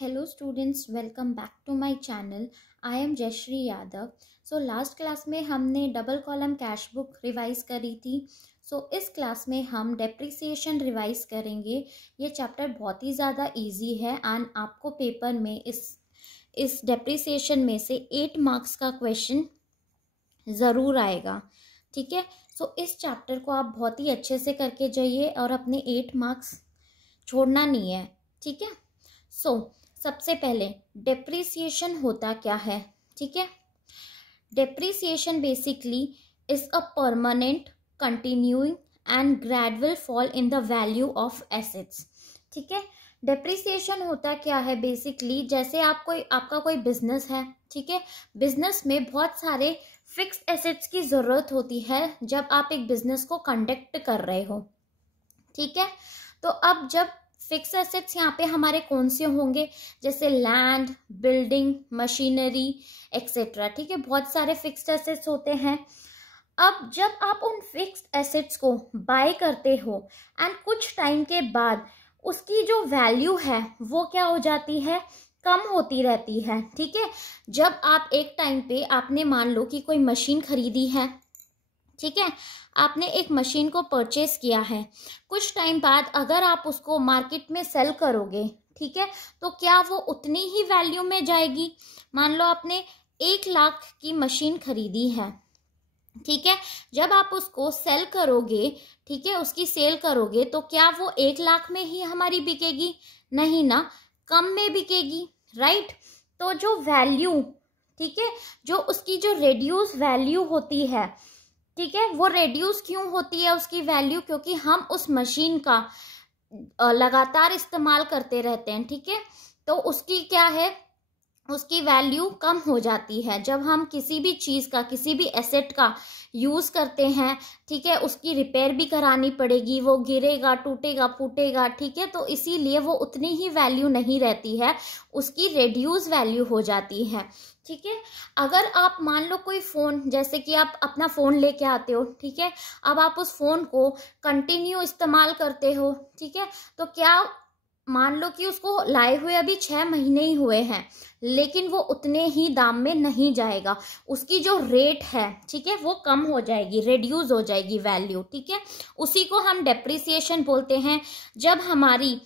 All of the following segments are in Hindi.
Hello students, welcome back to my channel. I am Jayashree Yadav. So last class में हमने double column cash book revise करी थी. इस क्लास में हम डेप्रिसिएशन रिवाइज करेंगे. ये चैप्टर बहुत ही ज़्यादा इजी है एंड आपको पेपर में इस डेप्रिसिएशन में से 8 मार्क्स का क्वेश्चन ज़रूर आएगा. ठीक है. इस चैप्टर को आप बहुत ही अच्छे से करके जाइए और अपने 8 मार्क्स छोड़ना नहीं है. ठीक है. सबसे पहले डेप्रिसिएशन होता क्या है. ठीक है. Depreciation basically is a permanent, continuing and gradual fall in the value of assets. ठीक है. डेप्रिसिएशन होता क्या है बेसिकली, जैसे आपका कोई बिजनेस है. ठीक है. बिजनेस में बहुत सारे फिक्स्ड एसेट्स की ज़रूरत होती है जब आप एक बिजनेस को कंडक्ट कर रहे हो. ठीक है. तो अब जब फिक्स एसेट्स यहाँ पे हमारे कौन से होंगे, जैसे लैंड, बिल्डिंग, मशीनरी एक्सेट्रा. ठीक है. बहुत सारे फिक्स्ड एसेट्स होते हैं. अब जब आप उन फिक्स्ड एसेट्स को बाय करते हो एंड कुछ टाइम के बाद उसकी जो वैल्यू है वो क्या हो जाती है, कम होती रहती है. ठीक है. जब आप एक टाइम पे आपने मान लो कि कोई मशीन खरीदी है. ठीक है. आपने एक मशीन को परचेस किया है. कुछ टाइम बाद अगर आप उसको मार्केट में सेल करोगे, ठीक है, तो क्या वो उतनी ही वैल्यू में जाएगी. मान लो आपने 1 लाख की मशीन खरीदी है. ठीक है. जब आप उसको सेल करोगे, ठीक है, उसकी सेल करोगे तो क्या वो 1 लाख में ही हमारी बिकेगी? नहीं ना, कम में बिकेगी. राइट. तो जो वैल्यू, ठीक है, जो उसकी जो रिड्यूस वैल्यू होती है, ठीक है, वो रिड्यूस क्यों होती है उसकी वैल्यू, क्योंकि हम उस मशीन का लगातार इस्तेमाल करते रहते हैं. ठीक है. तो उसकी क्या है, उसकी वैल्यू कम हो जाती है. जब हम किसी भी चीज़ का, किसी भी एसेट का यूज़ करते हैं, ठीक है, उसकी रिपेयर भी करानी पड़ेगी, वो गिरेगा, टूटेगा, फूटेगा. ठीक है. तो इसीलिए वो उतनी ही वैल्यू नहीं रहती है, उसकी रिड्यूस वैल्यू हो जाती है. ठीक है. अगर आप मान लो कोई फ़ोन, जैसे कि आप अपना फ़ोन लेके आते हो. ठीक है. अब आप उस फ़ोन को कंटिन्यू इस्तेमाल करते हो. ठीक है. तो क्या मान लो कि उसको लाए हुए अभी 6 महीने ही हुए हैं, लेकिन वो उतने ही दाम में नहीं जाएगा. उसकी जो रेट है, ठीक है, वो कम हो जाएगी, रिड्यूस हो जाएगी वैल्यू. ठीक है. उसी को हम डेप्रिसिएशन बोलते हैं. जब हमारी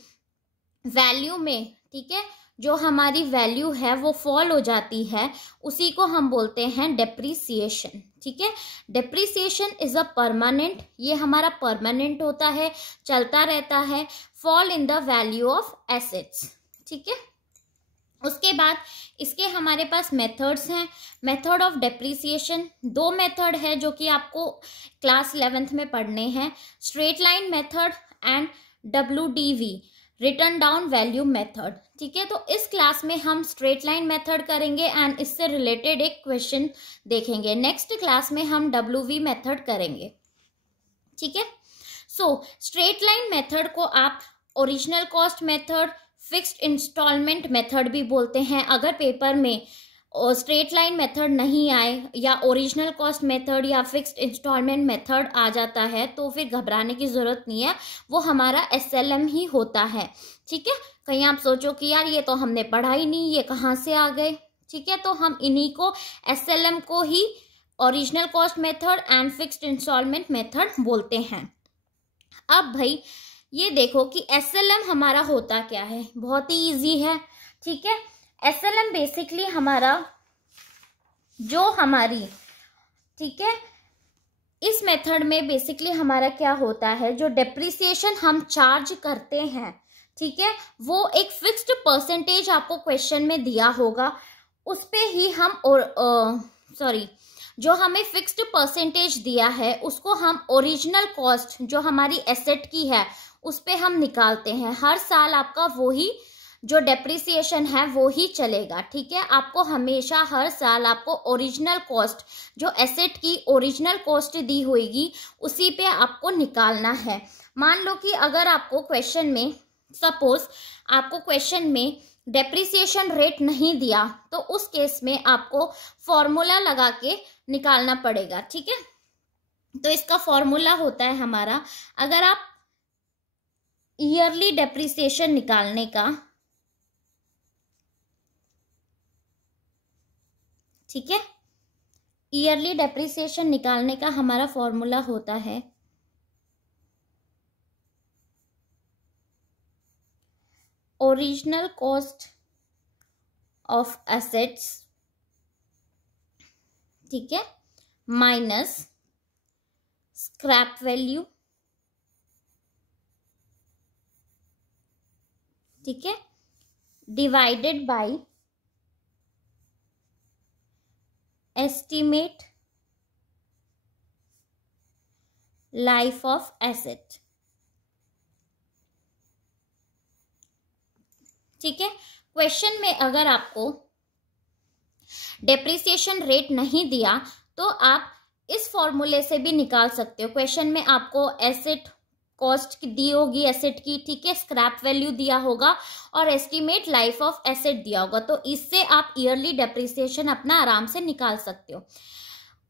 वैल्यू में, ठीक है, जो हमारी वैल्यू है वो फॉल हो जाती है, उसी को हम बोलते हैं डेप्रिसिएशन. ठीक है. डेप्रिसिएशन इज अ परमानेंट, ये हमारा परमानेंट होता है, चलता रहता है. Fall in the value of assets. ठीक है. उसके बाद इसके हमारे पास मेथड्स हैं. मेथड ऑफ डेप्रिसिएशन 2 मेथड है जो कि आपको क्लास 11th में पढ़ने हैं. Straight line method and WDV, return down value method. ठीक है. तो इस क्लास में हम स्ट्रेट लाइन मेथड करेंगे एंड इससे रिलेटेड एक क्वेश्चन देखेंगे. नेक्स्ट क्लास में हम WV मेथड करेंगे. ठीक है. स्ट्रेट लाइन मेथड को आप original cost method, fixed instalment method भी बोलते हैं. अगर पेपर में स्ट्रेट लाइन मेथड नहीं आए या ओरिजिनल कॉस्ट मेथड या फिक्स्ड इंस्टॉलमेंट मेथड आ जाता है तो फिर घबराने की ज़रूरत नहीं है, वो हमारा SLM ही होता है. ठीक है. कहीं आप सोचो कि यार ये तो हमने पढ़ा ही नहीं, ये कहाँ से आ गए. ठीक है. तो हम इन्हीं को, SLM को ही original cost method and fixed instalment method बोलते हैं. अब भाई ये देखो कि SLM हमारा होता क्या है, बहुत ही इजी है. ठीक है. SLM बेसिकली हमारा जो हमारी, ठीक है, इस मेथड में बेसिकली हमारा क्या होता है, जो डेप्रिसिएशन हम चार्ज करते हैं, ठीक है, वो एक फिक्स्ड परसेंटेज आपको क्वेश्चन में दिया होगा, उस पे ही हम जो हमें फिक्स्ड परसेंटेज दिया है उसको हम ओरिजिनल कॉस्ट जो हमारी एसेट की है उस पे हम निकालते हैं. हर साल आपका वही जो डेप्रिसिएशन है वो ही चलेगा. ठीक है. आपको हमेशा हर साल आपको ओरिजिनल कॉस्ट, जो एसेट की ओरिजिनल कॉस्ट दी होगी, उसी पे आपको निकालना है. मान लो कि अगर आपको क्वेश्चन में, सपोज आपको क्वेश्चन में डेप्रिसिएशन रेट नहीं दिया, तो उस केस में आपको फॉर्मूला लगा के निकालना पड़ेगा. ठीक है. तो इसका फॉर्मूला होता है हमारा, अगर आप ईयरली डेप्रिसिएशन निकालने का, ठीक है। ईयरली डेप्रिसिएशन निकालने का हमारा फॉर्मूला होता है ओरिजिनल कॉस्ट ऑफ एसेट्स, ठीक है, माइनस स्क्रैप वैल्यू, ठीक है, divided by estimate life of asset, ठीक है। क्वेश्चन में अगर आपको डेप्रिसिएशन रेट नहीं दिया तो आप इस फॉर्मूले से भी निकाल सकते हो। क्वेश्चन में आपको एसेट कॉस्ट दी होगी एसेट की, ठीक है, स्क्रैप वैल्यू दिया होगा और एस्टिमेट लाइफ ऑफ एसेट दिया होगा, तो इससे आप ईयरली डेप्रिसिएशन अपना आराम से निकाल सकते हो।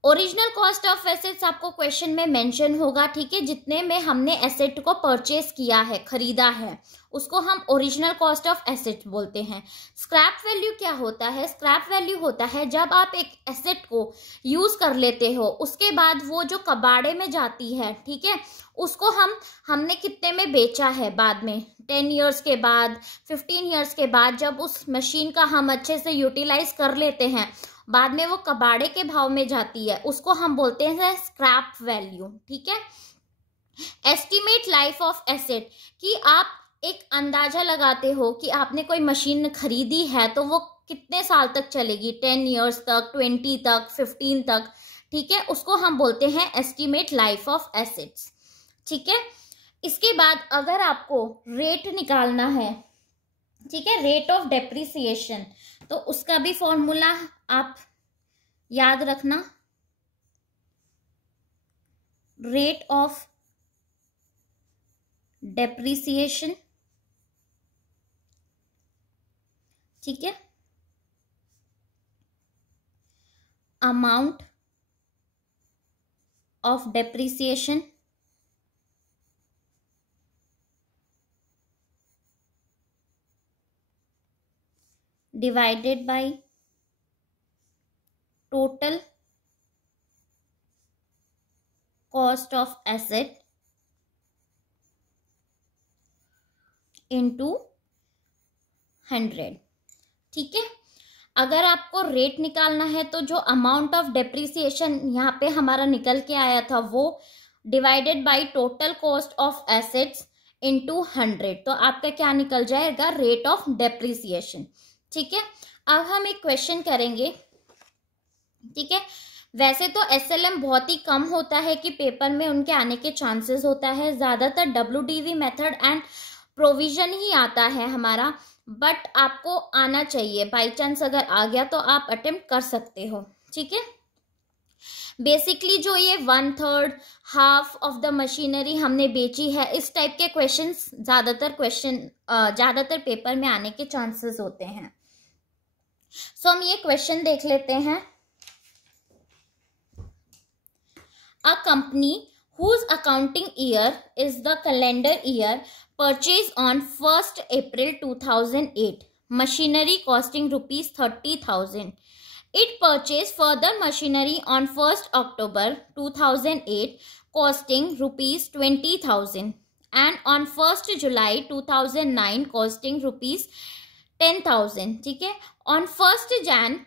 ओरिजिनल कॉस्ट ऑफ एसेट्स आपको क्वेश्चन में मेंशन होगा, ठीक है, जितने में हमने एसेट को परचेस किया है, खरीदा है, उसको हम ओरिजिनल कॉस्ट ऑफ एसेट बोलते हैं। स्क्रैप वैल्यू क्या होता है? स्क्रैप वैल्यू होता है जब आप एक एसेट को यूज कर लेते हो, उसके बाद वो जो कबाड़े में जाती है, ठीक है, उसको हमने कितने में बेचा है बाद में, 10 ईयर्स के बाद, 15 ईयर्स के बाद, जब उस मशीन का हम अच्छे से यूटिलाइज कर लेते हैं, बाद में वो कबाड़े के भाव में जाती है, उसको हम बोलते हैं स्क्रैप वैल्यू, ठीक है। एस्टिमेट लाइफ ऑफ एसेट कि आप एक अंदाजा लगाते हो कि आपने कोई मशीन खरीदी है तो वो कितने साल तक चलेगी, 10 ईयर्स तक, 20 तक, 15 तक, ठीक है, उसको हम बोलते हैं एस्टिमेट लाइफ ऑफ एसेट्स, ठीक है। इसके बाद अगर आपको रेट निकालना है, ठीक है, रेट ऑफ डेप्रिसिएशन, तो उसका भी फॉर्मूला आप याद रखना, रेट ऑफ डेप्रिसिएशन, ठीक है, amount of depreciation divided by total cost of asset into 100, ठीक है। अगर आपको रेट निकालना है तो जो अमाउंट ऑफ डेप्रिसिएशन यहाँ पे हमारा निकल के आया था वो divided by total cost of assets into 100, तो आपका क्या निकल जाएगा, रेट ऑफ डेप्रिसिएशन, ठीक है। अब हम एक क्वेश्चन करेंगे, ठीक है। वैसे तो एसएलएम बहुत ही कम होता है कि पेपर में उनके आने के चांसेस होता है, ज्यादातर डब्ल्यूडीवी मेथड एंड प्रोविजन ही आता है हमारा, बट आपको आना चाहिए, बाय चांस अगर आ गया तो आप अटेम्प्ट कर सकते हो, ठीक है। बेसिकली जो ये 1/3 हाफ ऑफ द मशीनरी हमने बेची है, इस टाइप के क्वेश्चंस ज्यादातर पेपर में आने के चांसेस होते हैं। सो हम ये क्वेश्चन देख लेते हैं। A company whose accounting year is the calendar year purchased on 1st April 2008 machinery costing rupees 30,000. It purchased further machinery on 1st October 2008 costing rupees 20,000 and on 1st July 2009 costing rupees 10,000, ठीक है। On 1st Jan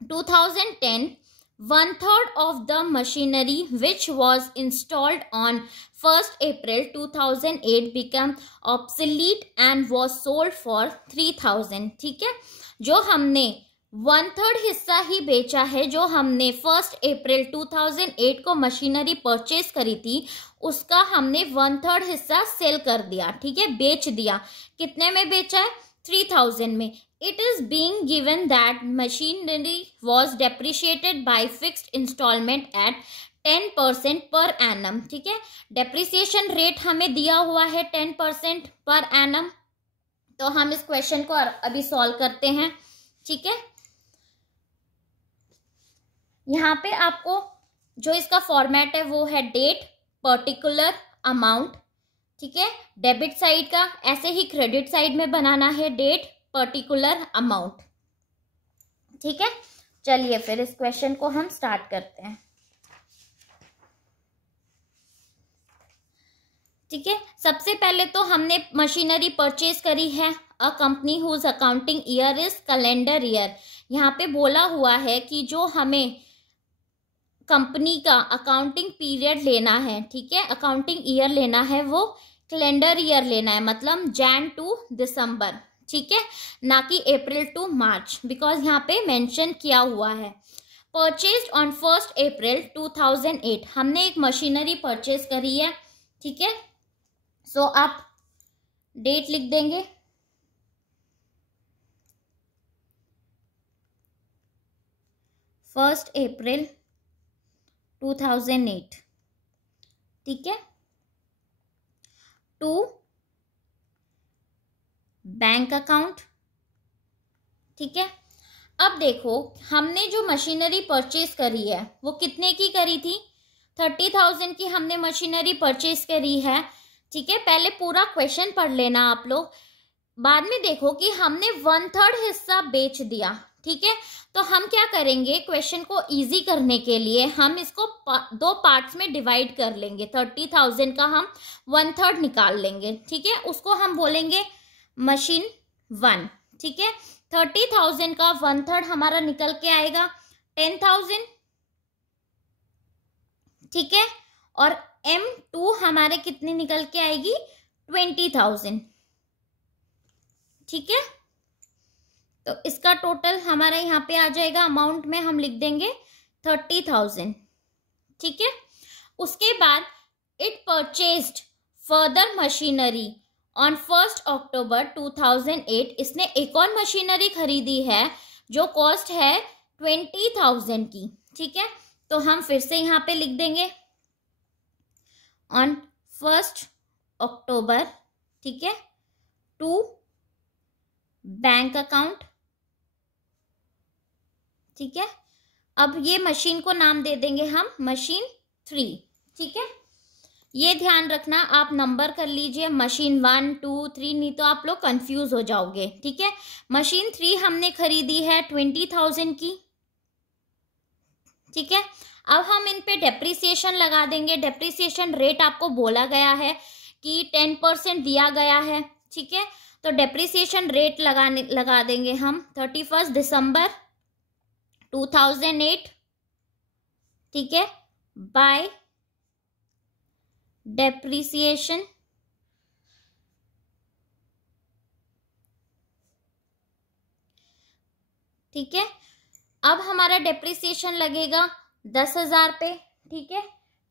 2010 1/3 of the machinery which was installed on 1st April 2008 became obsolete and was sold for 3,000, ठीक है। जो हमने 1/3 हिस्सा ही बेचा है, जो हमने 1st April 2008 को मशीनरी परचेज करी थी, उसका हमने 1/3 हिस्सा सेल कर दिया, ठीक है, बेच दिया। कितने में बेचा है? 3,000 में। It is being given that machinery was depreciated by fixed installment at 10% per annum, ठीक है। डेप्रिसिएशन रेट हमें दिया हुआ है 10% पर एनम, तो हम इस क्वेश्चन को अभी सॉल्व करते हैं, ठीक है। यहाँ पे आपको जो इसका फॉर्मेट है वो है डेट, पर्टिकुलर, अमाउंट, ठीक है। डेबिट साइड का ऐसे ही क्रेडिट साइड में बनाना है, डेट, पर्टिकुलर, अमाउंट, ठीक है। चलिए फिर इस क्वेश्चन को हम स्टार्ट करते हैं। ठीक है, सबसे पहले तो हमने मशीनरी परचेज करी है। A company whose accounting year is calendar year. यहाँ पे बोला हुआ है कि जो हमें कंपनी का अकाउंटिंग पीरियड लेना है, ठीक है, अकाउंटिंग ईयर लेना है, वो कैलेंडर ईयर लेना है, मतलब जैन टू दिसंबर, ठीक है, ना कि अप्रैल टू मार्च, बिकॉज यहाँ पे मेंशन किया हुआ है। परचेज ऑन 1 अप्रैल 2008, हमने एक मशीनरी परचेज करी है, ठीक है। सो आप डेट लिख देंगे 1 अप्रैल 2008, ठीक है, टू बैंक अकाउंट, ठीक है। अब देखो हमने जो मशीनरी परचेज करी है वो कितने की करी थी, 30,000 की हमने मशीनरी परचेज करी है, ठीक है। पहले पूरा क्वेश्चन पढ़ लेना आप लोग, बाद में देखो कि हमने 1/3 हिस्सा बेच दिया, ठीक है। तो हम क्या करेंगे, क्वेश्चन को इजी करने के लिए हम इसको 2 पार्ट्स में डिवाइड कर लेंगे। 30,000 का हम 1/3 निकाल लेंगे, ठीक है, उसको हम बोलेंगे मशीन 1, ठीक है। 30,000 का 1/3 हमारा निकल के आएगा 10,000, ठीक है, और M2 हमारे कितने निकल के आएगी 20,000, ठीक है। तो इसका टोटल हमारे यहाँ पे आ जाएगा, अमाउंट में हम लिख देंगे 30,000, ठीक है। उसके बाद it purchased further machinery on 1 अक्टूबर 2008, इसने एक और मशीनरी खरीदी है जो कॉस्ट है 20,000 की, ठीक है। तो हम फिर से यहाँ पे लिख देंगे ऑन 1 अक्टूबर, ठीक है, टू बैंक अकाउंट, ठीक है। अब ये मशीन को नाम दे देंगे हम मशीन 3, ठीक है। ये ध्यान रखना, आप नंबर कर लीजिए मशीन 1 2 3, नहीं तो आप लोग कंफ्यूज हो जाओगे, ठीक है। मशीन 3 हमने खरीदी है 20,000 की, ठीक है। अब हम इन पे डेप्रिसिएशन लगा देंगे। डेप्रिसिएशन रेट आपको बोला गया है कि 10% दिया गया है, ठीक है। तो डेप्रिसिएशन रेट लगा देंगे हम 31 दिसंबर 2008, ठीक है, बाय डेप्रिसिएशन, ठीक है। अब हमारा डेप्रिसिएशन लगेगा 10,000 पे, ठीक है।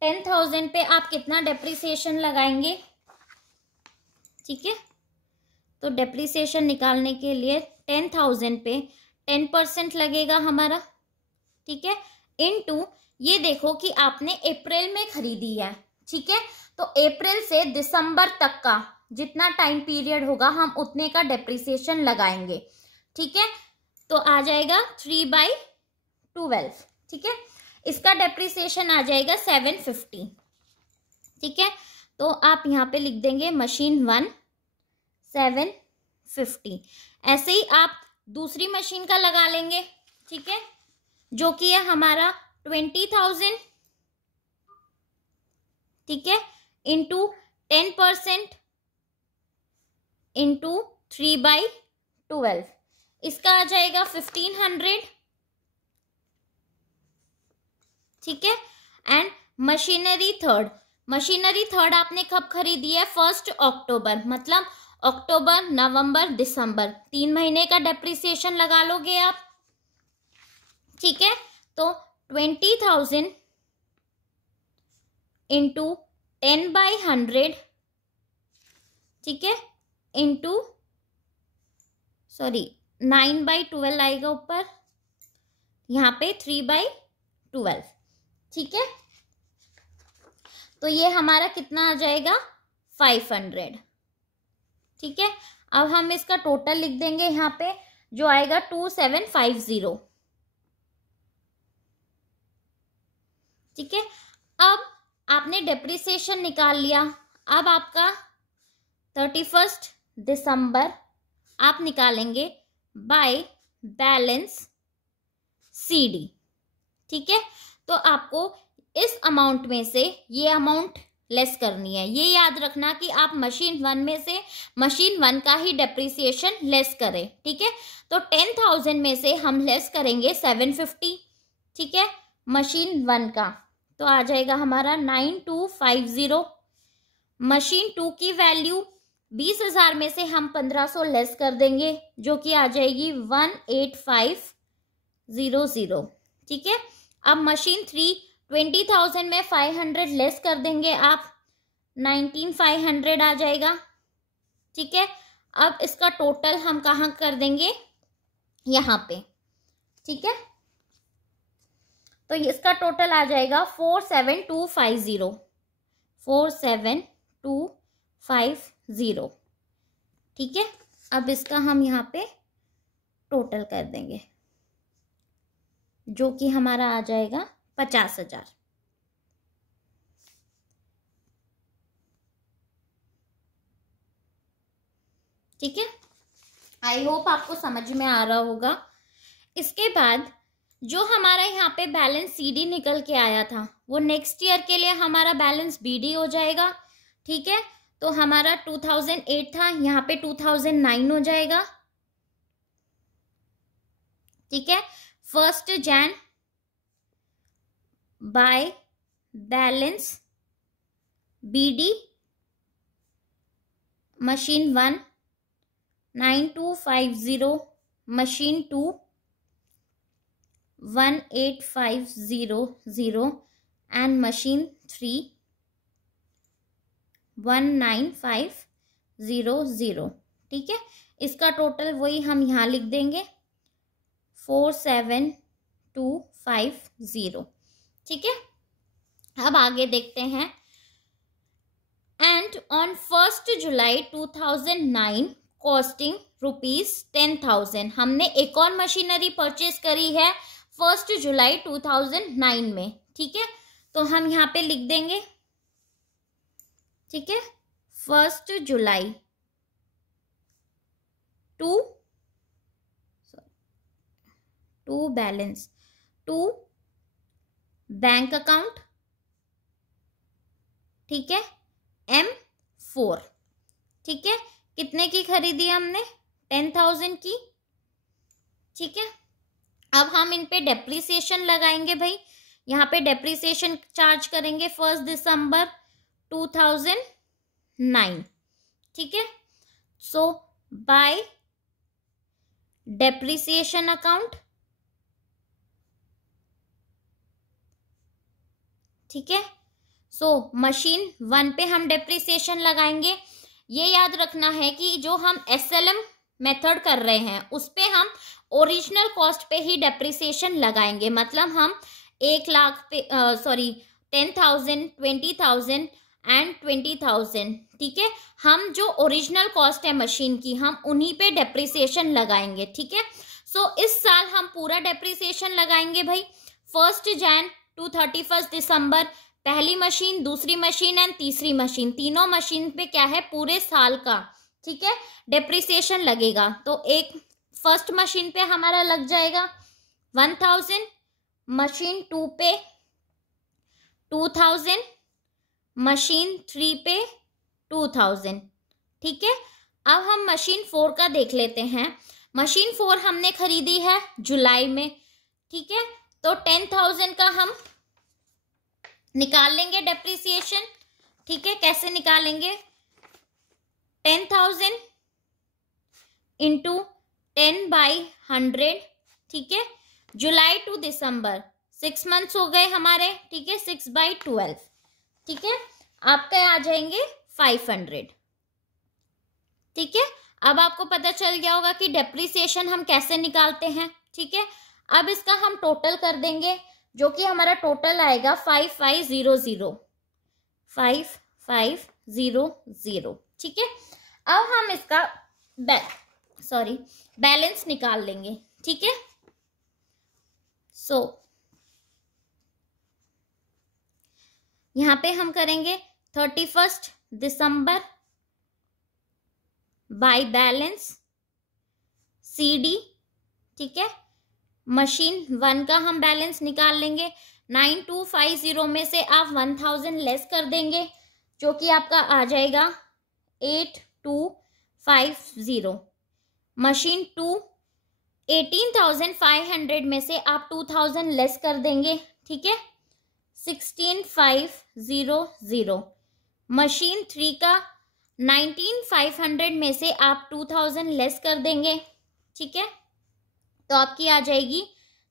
10,000 पे आप कितना डेप्रिसिएशन लगाएंगे, ठीक है। तो डेप्रिसिएशन निकालने के लिए 10,000 पे 10% लगेगा हमारा, ठीक है, इनटू ये देखो कि आपने अप्रैल में खरीदी है, ठीक है। तो अप्रैल से दिसंबर तक का जितना टाइम पीरियड होगा हम उतने का डेप्रिसिएशन लगाएंगे, ठीक है। तो आ जाएगा 3/12, ठीक है। इसका डेप्रिसिएशन आ जाएगा 750, ठीक है। तो आप यहाँ पे लिख देंगे मशीन 1 750। ऐसे ही आप दूसरी मशीन का लगा लेंगे, ठीक है, जो कि है हमारा 20,000, ठीक है, इंटू 10% इंटू 3/12, इसका आ जाएगा 1500, ठीक है। एंड मशीनरी थर्ड आपने कब खरीदी है, 1 अक्टूबर, मतलब अक्टूबर नवंबर दिसंबर 3 महीने का डेप्रिसिएशन लगा लोगे आप, ठीक है। तो 20,000 इंटू 10/100, ठीक है, इंटू 9/12 आएगा ऊपर, यहाँ पे 3/12, ठीक है। तो ये हमारा कितना आ जाएगा 500, ठीक है। अब हम इसका टोटल लिख देंगे यहाँ पे, जो आएगा 2750, ठीक है। अब आपने डेप्रिसिएशन निकाल लिया, अब आपका 31 दिसंबर आप निकालेंगे बाय बैलेंस CD। ठीक है, तो आपको इस अमाउंट में से ये अमाउंट लेस करनी है। ये याद रखना कि आप मशीन 1 में से मशीन 1 का ही डेप्रिसिएशन लेस करें। ठीक है, तो 10,000 में से हम लेस करेंगे 750। ठीक है, मशीन 1 का तो आ जाएगा हमारा 9250। मशीन 2 की वैल्यू 20,000 में से हम 1500 लेस कर देंगे, जो कि आ जाएगी 18500। ठीक है, अब मशीन 3 20,000 में 500 लेस कर देंगे आप, 19,500 आ जाएगा। ठीक है, अब इसका टोटल हम कहाँ कर देंगे, यहाँ पे। ठीक है, तो इसका टोटल आ जाएगा 47250, 47250। ठीक है, अब इसका हम यहाँ पे टोटल कर देंगे, जो कि हमारा आ जाएगा 50,000। ठीक है, आई होप आपको समझ में आ रहा होगा। इसके बाद जो हमारा यहाँ पे बैलेंस CD निकल के आया था, वो नेक्स्ट ईयर के लिए हमारा बैलेंस BD हो जाएगा। ठीक है, तो हमारा 2008 था, यहाँ पे 2009 हो जाएगा। ठीक है, 1 Jan by balance BD machine 1 9250, machine 2 18500 and machine 3 19500। ठीक है, इसका टोटल वही हम यहाँ लिख देंगे 47250। ठीक है, अब आगे देखते हैं। And on 1 July 2009 costing ₹10,000। हमने एक और मशीनरी परचेज करी है 1 जुलाई 2009 में। ठीक है, तो हम यहाँ पे लिख देंगे। ठीक है, 1 जुलाई to balance to bank account. ठीक है, M4। ठीक है, कितने की खरीदी हमने, 10,000 की। ठीक है, अब हम इन पे डेप्रिसिएशन लगाएंगे भाई। यहाँ पे डेप्रिसिएशन चार्ज करेंगे 1 दिसंबर 2009। ठीक है, सो बाय डेप्रिसिएशन अकाउंट। ठीक है, सो मशीन 1 पे हम डेप्रिसिएशन लगाएंगे। ये याद रखना है कि जो हम SLM मेथड कर रहे हैं उस पे हम ओरिजिनल कॉस्ट पे ही डेप्रिसिएशन लगाएंगे। मतलब हम 1 लाख पे 10,000, 20,000 एंड 20,000। ठीक है, हम जो ओरिजिनल कॉस्ट है मशीन की हम उन्हीं पे डेप्रिसिएशन लगाएंगे। ठीक है, सो इस साल हम पूरा डेप्रिसिएशन लगाएंगे भाई 1 Jan to 31 दिसंबर। पहली मशीन, दूसरी मशीन एंड तीसरी मशीन, तीनों मशीन पे क्या है पूरे साल का। ठीक है, डेप्रिसिएशन लगेगा। तो एक फर्स्ट मशीन पे हमारा लग जाएगा 1,000, मशीन 2 पे 2,000, मशीन 3 पे 2,000। ठीक है, अब हम मशीन 4 का देख लेते हैं। मशीन 4 हमने खरीदी है जुलाई में। ठीक है, तो 10,000 का हम निकाल लेंगे डेप्रिसिएशन। ठीक है, कैसे निकालेंगे, 10,000 इंटू 10/100। ठीक है, जुलाई टू दिसंबर 6 मंथ्स हो गए हमारे। ठीक है, 6/12। ठीक है, आपके आ जाएंगे 500। ठीक है, अब आपको पता चल गया होगा कि डेप्रिसिएशन हम कैसे निकालते हैं। ठीक है, अब इसका हम टोटल कर देंगे, जो कि हमारा टोटल आएगा 5500, 5500। ठीक है, अब हम इसका बैलेंस निकाल लेंगे। ठीक है, सो यहाँ पे हम करेंगे 31 दिसंबर बाय बैलेंस CD। ठीक है, मशीन 1 का हम बैलेंस निकाल लेंगे। 9250 में से आप 1000 लेस कर देंगे, जो कि आपका आ जाएगा 8250। मशीन 2 18500 में से आप 2000 लेस कर देंगे, ठीक है, 16500। मशीन 3 का 19500 में से आप 2000 लेस कर देंगे, ठीक है, तो आपकी आ जाएगी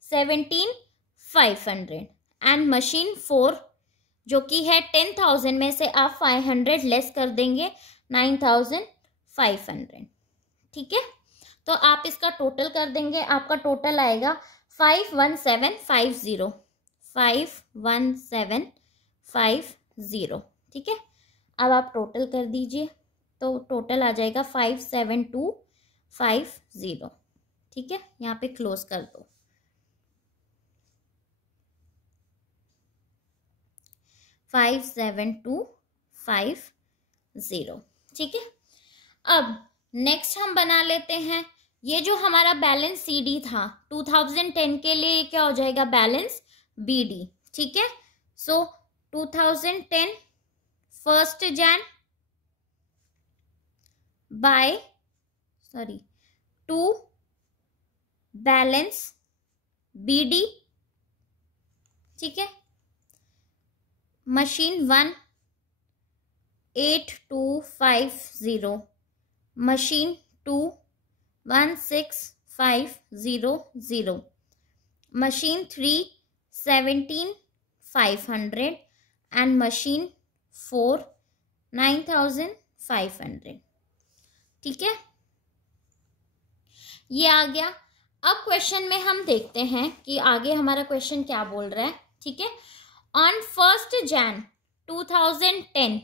17500। एंड मशीन 4 जो कि है 10000 में से आप 500 लेस कर देंगे, 9500, ठीक है। तो आप इसका टोटल कर देंगे, आपका टोटल आएगा 51750, 51750, ठीक है। अब आप टोटल कर दीजिए, तो टोटल आ जाएगा 57250, ठीक है। यहाँ पे क्लोज कर दो। 57250, ठीक है। अब नेक्स्ट हम बना लेते हैं, ये जो हमारा बैलेंस CD था 2010 के लिए, ये क्या हो जाएगा, बैलेंस BD, ठीक है। सो 2010 1 Jan by two balance BD, ठीक है। Machine 1 8250, machine 2 16500, machine 3 17500 and machine 4 9500, ठीक है। ये आ गया। अब क्वेश्चन में हम देखते हैं कि आगे हमारा क्वेश्चन क्या बोल रहा है, ठीक है। On 1 Jan 2010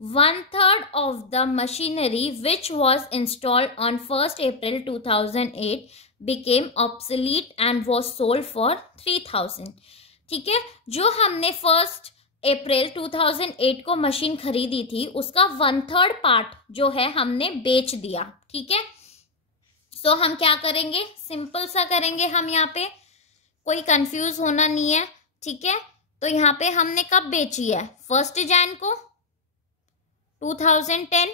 1/3 of the machinery which was installed on 1 April 2008 became obsolete and was sold for 3000, ठीक है। जो हमने 1 अप्रैल 2008 को मशीन खरीदी थी, उसका 1/3 पार्ट जो है हमने बेच दिया, ठीक है। सो हम क्या करेंगे, सिंपल सा करेंगे हम, यहाँ पे कोई कंफ्यूज होना नहीं है, ठीक है। तो यहाँ पे हमने कब बेची है, 1 Jan को 2010,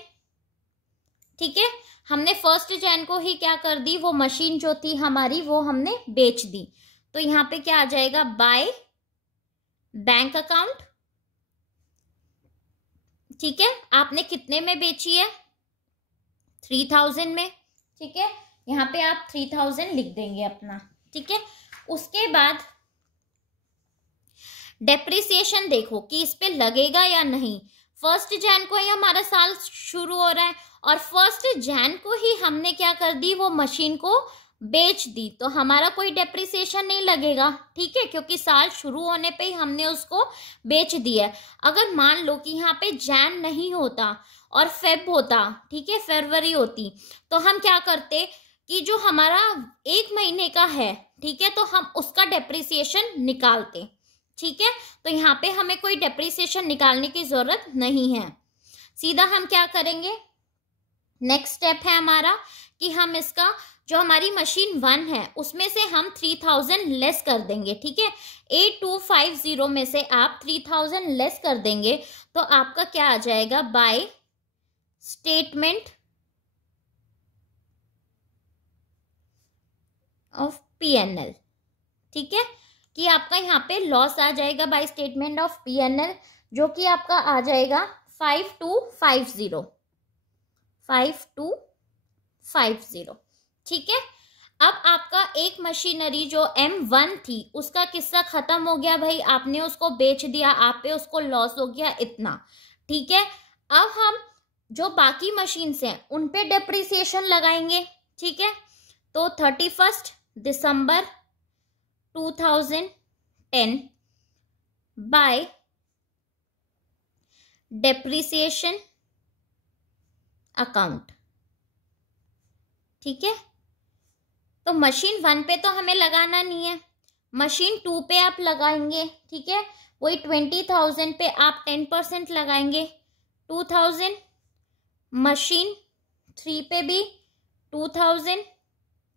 ठीक है। हमने 1 Jan को ही क्या कर दी, वो मशीन जो थी हमारी वो हमने बेच दी। तो यहाँ पे क्या आ जाएगा, बाय बैंक अकाउंट, ठीक है। आपने कितने में बेची है, 3000 में, ठीक है। यहाँ पे आप 3000 लिख देंगे अपना, ठीक है। उसके बाद डेप्रिसिएशन देखो कि इस पे लगेगा या नहीं। 1 Jan को ही हमारा साल शुरू हो रहा है और 1 Jan को ही हमने क्या कर दी, वो मशीन को बेच दी, तो हमारा कोई डेप्रिसिएशन नहीं लगेगा, ठीक है, क्योंकि साल शुरू होने पे ही हमने उसको बेच दिया। अगर मान लो कि यहाँ पे जैन नहीं होता और फेब होता, ठीक है, फरवरी होती, तो हम क्या करते कि जो हमारा 1 महीने का है, ठीक है, तो हम उसका डेप्रिसिएशन निकालते, ठीक है। तो यहाँ पे हमें कोई डेप्रिसिएशन निकालने की जरूरत नहीं है। सीधा हम क्या करेंगे, नेक्स्ट स्टेप है हमारा कि हम इसका जो हमारी मशीन 1 है उसमें से हम 3000 लेस कर देंगे, ठीक है। 8250 में से आप 3000 लेस कर देंगे तो आपका क्या आ जाएगा, बाय स्टेटमेंट ऑफ PNL, ठीक है, कि आपका यहाँ पे लॉस आ जाएगा बाय स्टेटमेंट ऑफ PNL, जो कि आपका आ जाएगा 5250, ठीक है। अब आपका एक मशीनरी जो M1 थी उसका किस्सा खत्म हो गया भाई, आपने उसको बेच दिया, आप पे उसको लॉस हो गया इतना, ठीक है। अब हम जो बाकी मशीन्स हैं उन पे डेप्रिसिएशन लगाएंगे, ठीक है। तो 31 दिसंबर 2010 बाय डेप्रिसिएशन अकाउंट, ठीक है। तो मशीन 1 पे तो हमें लगाना नहीं है, मशीन 2 पे आप लगाएंगे, ठीक है। वही 20,000 पे आप 10% लगाएंगे, 2000। मशीन 3 पे भी 2000,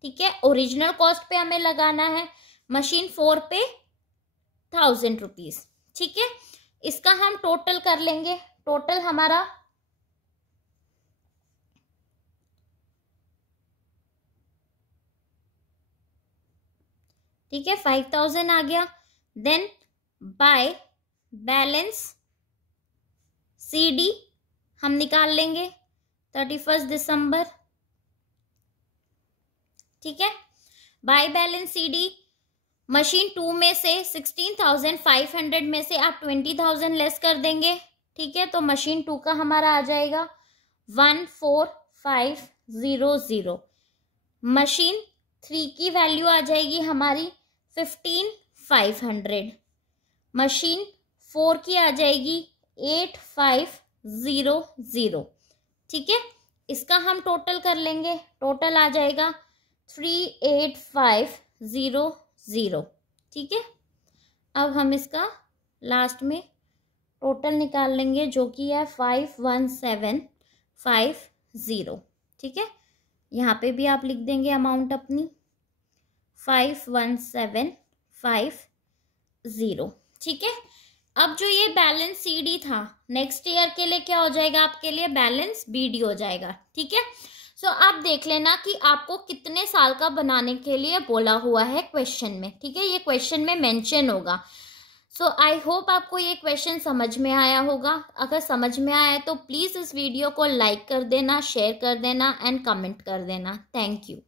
ठीक है। ओरिजिनल कॉस्ट पे हमें लगाना है, मशीन 4 पे 1000 रुपीज, ठीक है। इसका हम टोटल कर लेंगे। टोटल हमारा ठीक है 5000 आ गया। देन बाय बैलेंस CD हम निकाल लेंगे 31 दिसंबर, ठीक है। बाय बैलेंस CD मशीन 2 में से 16,500 में से आप 20,000 लेस कर देंगे, ठीक है। तो मशीन 2 का हमारा आ जाएगा 14,500। मशीन 3 की वैल्यू आ जाएगी हमारी 15,500। मशीन 4 की आ जाएगी 8,500, ठीक है। इसका हम टोटल कर लेंगे। टोटल आ जाएगा 3,8,500, ठीक है। अब हम इसका लास्ट में टोटल निकाल लेंगे जो कि है 5,17,500, ठीक है। यहाँ पे भी आप लिख देंगे अमाउंट अपनी 5,17,500, ठीक है। अब जो ये बैलेंस CD था नेक्स्ट ईयर के लिए क्या हो जाएगा, आपके लिए बैलेंस BD हो जाएगा, ठीक है। सो आप देख लेना कि आपको कितने साल का बनाने के लिए बोला हुआ है क्वेश्चन में, ठीक है। ये क्वेश्चन में मेंशन होगा। सो आई होप आपको ये क्वेश्चन समझ में आया होगा। अगर समझ में आया तो प्लीज़ इस वीडियो को लाइक कर देना, शेयर कर देना एंड कमेंट कर देना। Thank you.